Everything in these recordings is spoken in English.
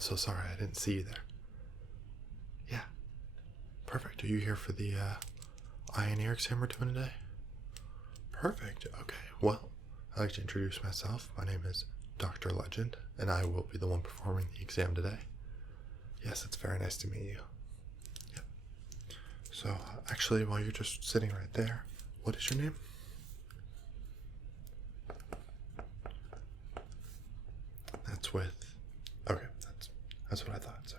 I'm so sorry. I didn't see you there. Yeah. Perfect. Are you here for the eye and ear exam we're doing today? Perfect. Okay. Well, I'd like to introduce myself. My name is Dr. Legend, and I will be the one performing the exam today. Yes, it's very nice to meet you. Yep. So, actually, while you're just sitting right there, what is your name? That's with... Okay, that's what I thought, sir.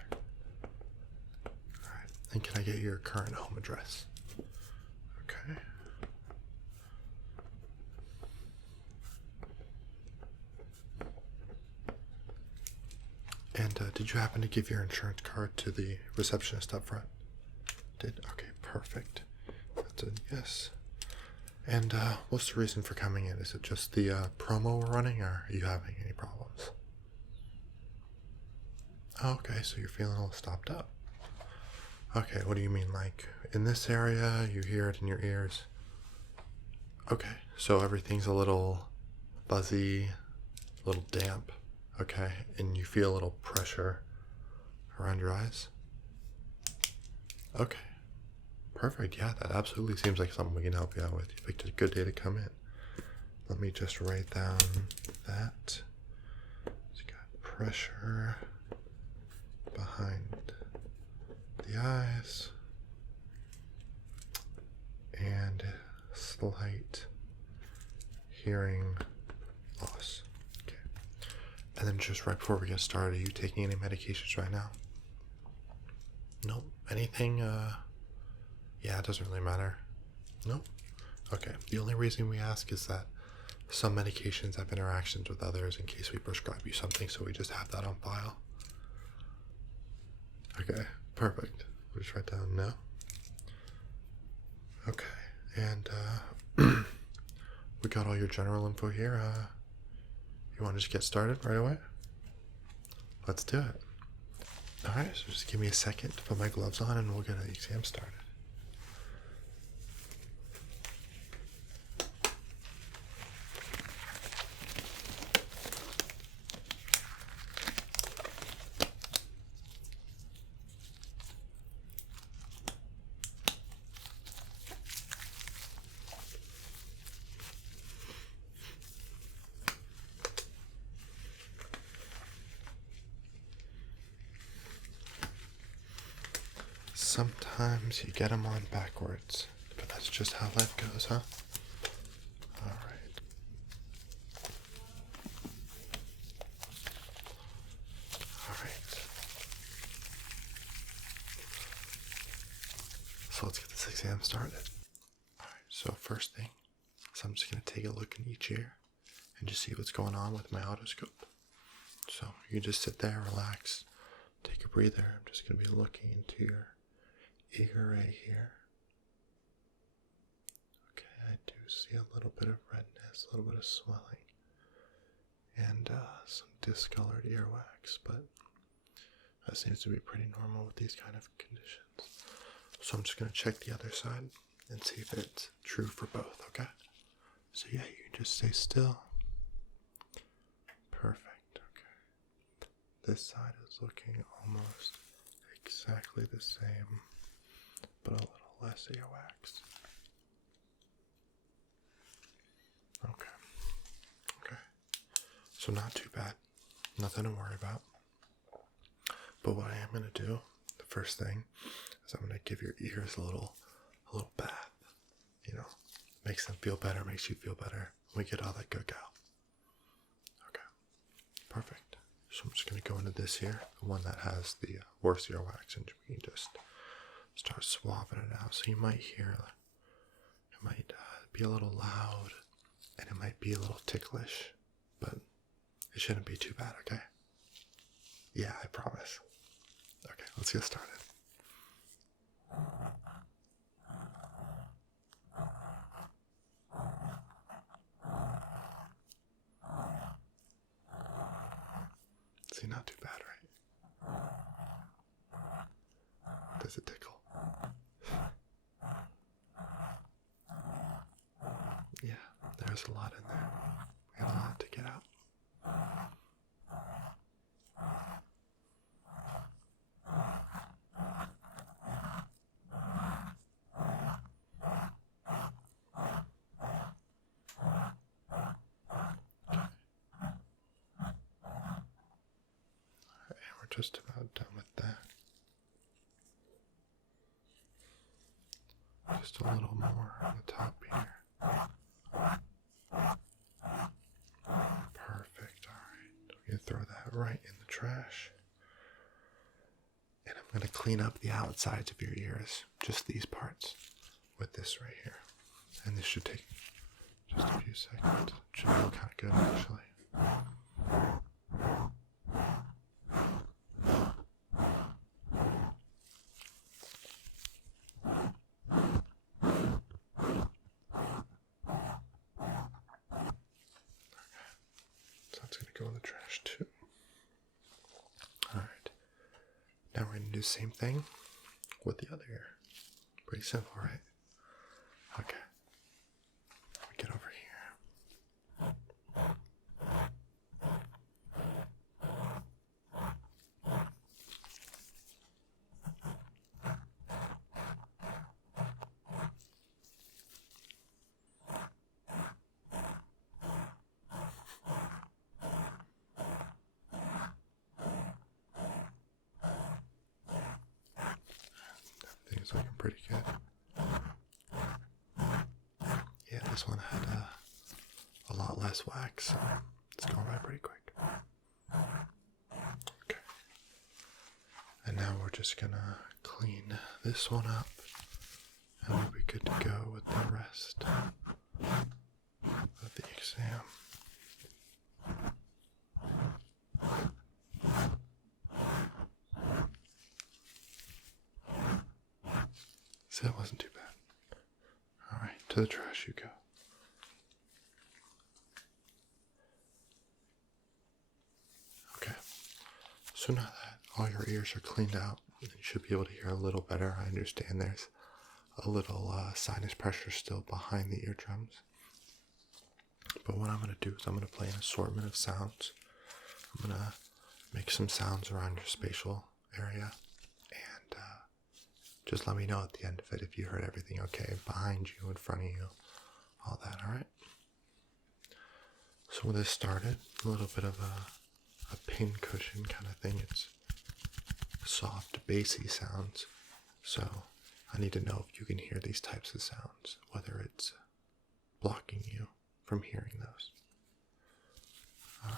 Alright, and can I get your current home address? Okay. And did you happen to give your insurance card to the receptionist up front? Did? Okay, perfect. That's a yes. And what's the reason for coming in? Is it just the promo we're running, or are you having any problems? Oh, okay, so you're feeling a little stopped up. Okay, what do you mean, like in this area, you hear it in your ears? Okay, so everything's a little buzzy, a little damp, okay, and you feel a little pressure around your eyes? Okay, perfect, yeah, that absolutely seems like something we can help you out with. You picked a good day to come in. Let me just write down that. It's got pressure behind the eyes and slight hearing loss. Okay. And then just right before we get started, are you taking any medications right now? Nope. Anything? Yeah, it doesn't really matter. Nope. Okay. The only reason we ask is that some medications have interactions with others in case we prescribe you something, so we just have that on file. Okay, perfect. We'll just write down no. Okay, and we got all your general info here. You want to just get started right away? Let's do it. Alright, so just give me a second to put my gloves on and we'll get the exam started. Sometimes you get them on backwards, but that's just how life goes, huh? Alright. Alright. So let's get this exam started. Alright, so first thing is I'm just going to take a look in each ear and just see what's going on with my otoscope. So you just sit there, relax, take a breather. I'm just going to be looking into your ear right here. Okay, I do see a little bit of redness, a little bit of swelling, and some discolored earwax, but that seems to be pretty normal with these kind of conditions. So I'm just going to check the other side and see if it's true for both, okay? So yeah, you just stay still. Perfect, okay. This side is looking almost exactly the same, but a little less earwax. Okay. Okay. So not too bad. Nothing to worry about. But what I am going to do, the first thing, is I'm going to give your ears a little bath. You know, makes them feel better, makes you feel better. We get all that good out. Okay. Perfect. So I'm just going to go into this here, the one that has the worst earwax, and we can just start swabbing it out. So you might hear, it might be a little loud, and it might be a little ticklish, but it shouldn't be too bad, okay? Yeah, I promise. Okay, let's get started. See, not too bad, right? Does it tickle? Yeah, there's a lot in there. We got a lot to get out. just about done with that. Just a little more on the top here. Perfect. Alright. I'm going to throw that right in the trash. And I'm going to clean up the outsides of your ears, just these parts, with this right here. And this should take just a few seconds. It should feel kind of good, actually. Go in the trash too. Alright. Now we're going to do the same thing with the other ear. Pretty simple, right? Okay. Let me get over here. Everything's looking pretty good. Yeah, this one had a lot less wax, so it's going by pretty quick. Okay. And now we're just gonna clean this one up, and we'll be good to go with the rest of the exam. See, that wasn't too bad. Alright, to the trash you go. Okay, so now that all your ears are cleaned out, you should be able to hear a little better. I understand there's a little sinus pressure still behind the eardrums. But what I'm going to do is I'm going to play an assortment of sounds. I'm going to make some sounds around your spatial area, and just let me know at the end of it if you heard everything okay, behind you, in front of you, all that, alright? So with this started, a little bit of a pin cushion kind of thing. It's soft, bassy sounds. So I need to know if you can hear these types of sounds, whether it's blocking you from hearing those. Alright.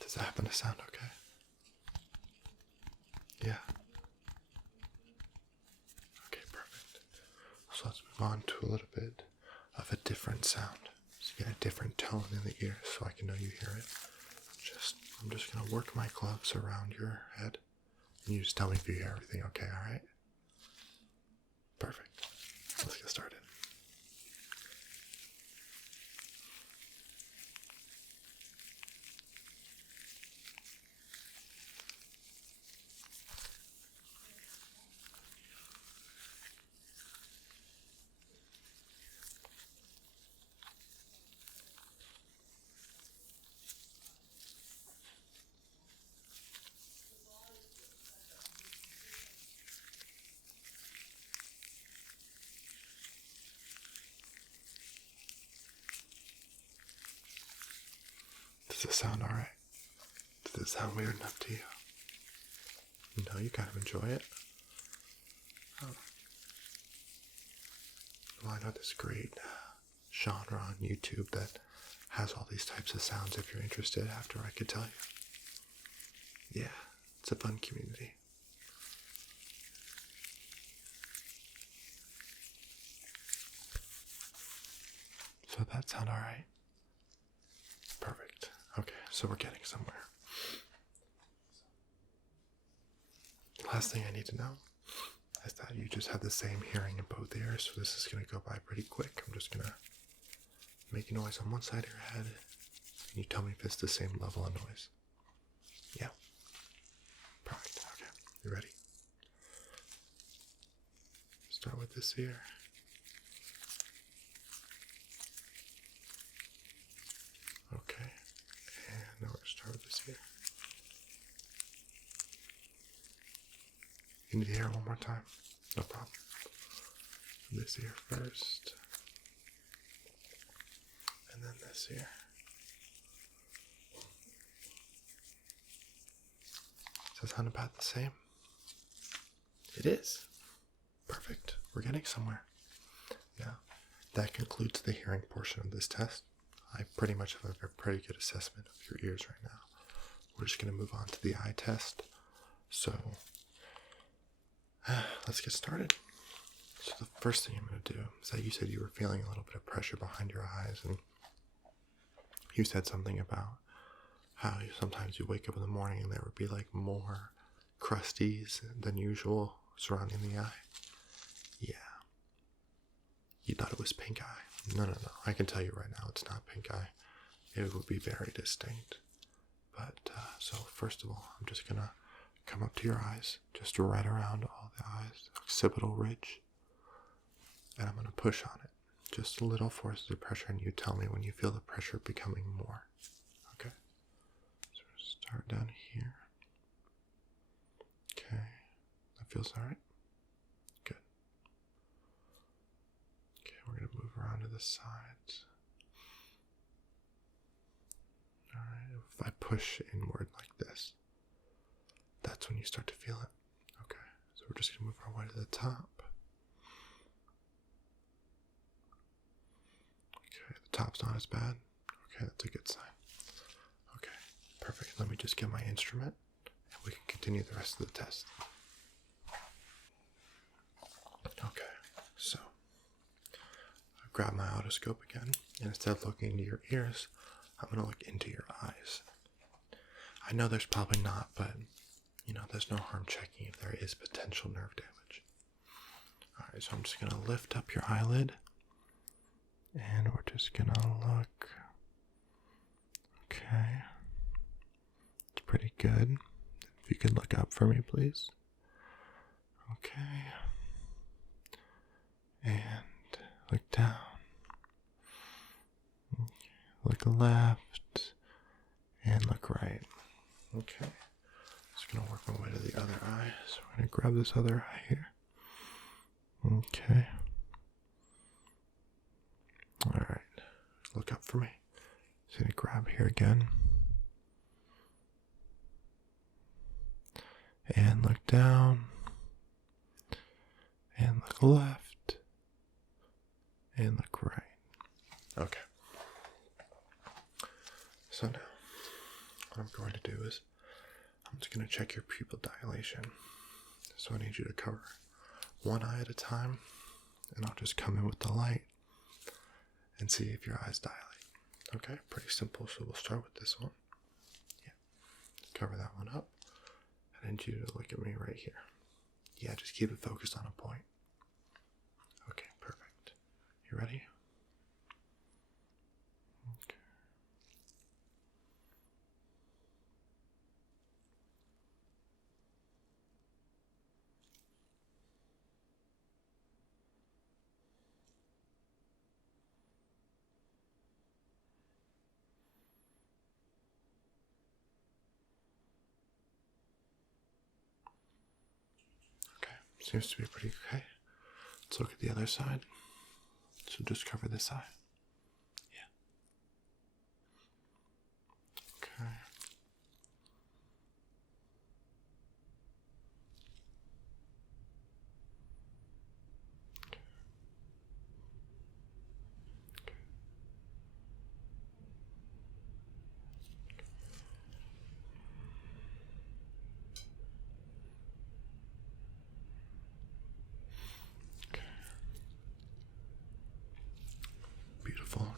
Does that happen to sound okay? Yeah. Okay, perfect. So let's move on to a little bit of a different sound. So you get a different tone in the ear so I can know you hear it. I'm just gonna work my gloves around your head, and you just tell me if you hear everything okay, alright? Perfect. Let's get started. Does it sound alright? Does it sound weird enough to you? No, you kind of enjoy it. Oh. Well, I know this great genre on YouTube that has all these types of sounds if you're interested after I could tell you. Yeah, it's a fun community. So that sound alright? Perfect. Okay, so we're getting somewhere. Last thing I need to know is that you just have the same hearing in both ears, so this is going to go by pretty quick. I'm just going to make a noise on one side of your head, and you tell me if it's the same level of noise. Yeah. Perfect. Okay. You ready? Start with this ear. Okay. And now we're going to start with this ear. You need to hear it one more time? No problem. This ear first. And then this ear. Does that sound about the same? It is. Perfect. We're getting somewhere. Now, that concludes the hearing portion of this test. I pretty much have a pretty good assessment of your ears right now. We're just going to move on to the eye test. So, let's get started. So the first thing I'm going to do is that you said you were feeling a little bit of pressure behind your eyes, and you said something about how sometimes you wake up in the morning and there would be like more crusties than usual surrounding the eye. Yeah. You thought it was pink eye. No. I can tell you right now it's not pink eye. It would be very distinct. But, so first of all, I'm just going to come up to your eyes, just right around all the eyes, occipital ridge. And I'm going to push on it. Just a little forces of pressure, and you tell me when you feel the pressure becoming more. Okay? So we're going to start down here. Okay. That feels alright? Good. Okay, we're going to move around to the sides. Alright, if I push inward like this, that's when you start to feel it. Okay, so we're just going to move our way to the top. Okay, the top's not as bad. Okay, that's a good sign. Okay, perfect. Let me just get my instrument, and we can continue the rest of the test. Okay, so I grab my otoscope again, and instead of looking into your ears, I'm going to look into your eyes. I know there's probably not, but there's no harm checking if there is potential nerve damage. Alright, so I'm just going to lift up your eyelid, and we're just going to look. Okay. It's pretty good. If you could look up for me, please. Okay. And look down. Look left. And look right. Okay. Just going to work my way to the other eye. So we're going to grab this other eye here. Okay. Alright. Look up for me. Just going to grab here again. And look down. And look left. And look right. Okay. So now, what I'm going to do is, I'm just going to check your pupil dilation. So I need you to cover one eye at a time, and I'll just come in with the light and see if your eyes dilate. Okay, pretty simple. So we'll start with this one. Yeah, cover that one up. I need you to look at me right here. Yeah, just keep it focused on a point. Okay, perfect. You ready? Okay. Seems to be pretty okay. Let's look at the other side. So just cover this eye. Yeah. Okay.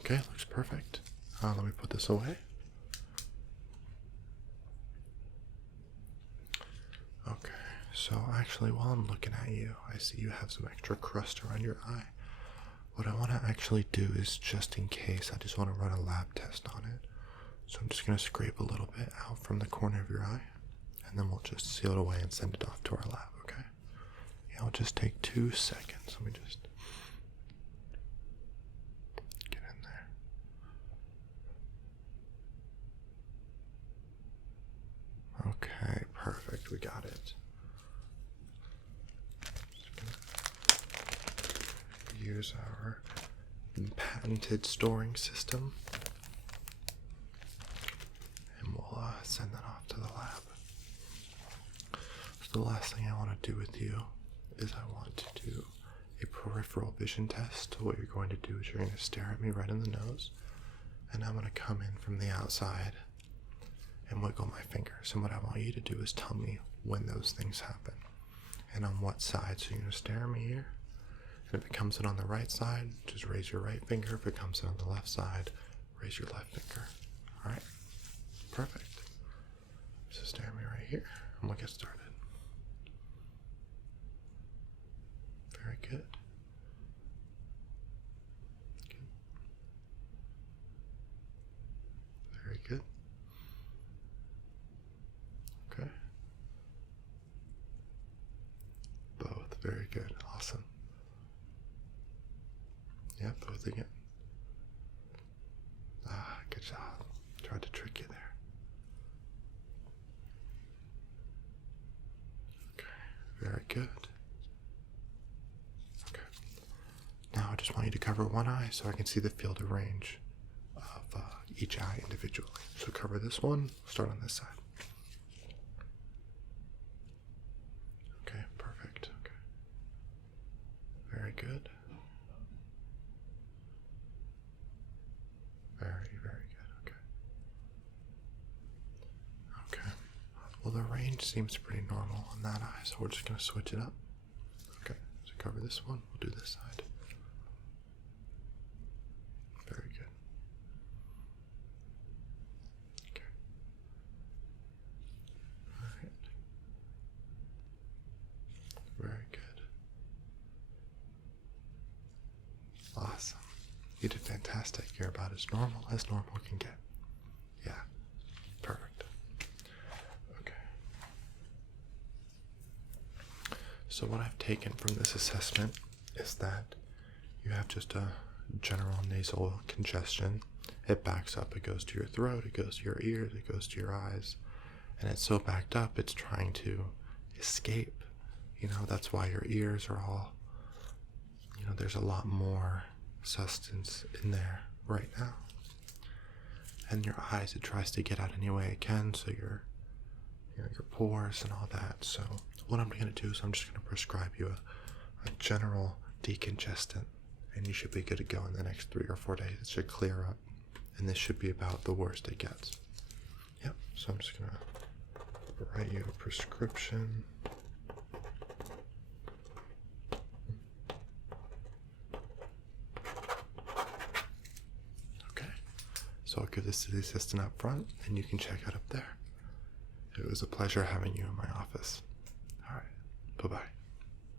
Okay, looks perfect. Let me put this away. Okay, so actually while I'm looking at you, I see you have some extra crust around your eye. What I want to actually do is, just in case, I just want to run a lab test on it. So I'm just going to scrape a little bit out from the corner of your eye, and then we'll just seal it away and send it off to our lab, okay? Yeah, it'll just take 2 seconds. Let me just get in there. Okay, perfect. We got it. Use our patented storing system, and we'll send that off to the lab. So the last thing I want to do with you is I want to do a peripheral vision test. What you're going to do is you're going to stare at me right in the nose, and I'm going to come in from the outside and wiggle my fingers. And what I want you to do is tell me when those things happen and on what side. So you're going to stare at me here. And if it comes in on the right side, just raise your right finger. If it comes in on the left side, raise your left finger. Alright? Perfect. So stare at me right here, and we'll get started. Very good. Good. Very good. Okay. Both. Very good. Awesome. Yeah, both again. Ah, good job. Tried to trick you there. Okay, very good. Okay. Now I just want you to cover one eye so I can see the field of range of each eye individually. So cover this one, start on this side. Okay, perfect. Okay. Very good. Very, very good. Okay. Okay. Well, the range seems pretty normal on that eye, so we're just going to switch it up. Okay. So cover this one. We'll do this side. Very good. Okay. All right. Very good. Awesome. You did fantastic. You're about as normal can get. Yeah. Perfect. Okay. So what I've taken from this assessment is that you have just a general nasal congestion. It backs up. It goes to your throat. It goes to your ears. It goes to your eyes. And it's so backed up, it's trying to escape. You know, that's why your ears are all, you know, there's a lot more substance in there right now. And your eyes, it tries to get out any way it can, so your pores and all that. So what I'm going to do is I'm just going to prescribe you a general decongestant, and you should be good to go in the next 3 or 4 days. It should clear up, and this should be about the worst it gets. Yep, so I'm just going to write you a prescription. So I'll give this to the assistant up front, and you can check out up there. It was a pleasure having you in my office. All right, bye-bye.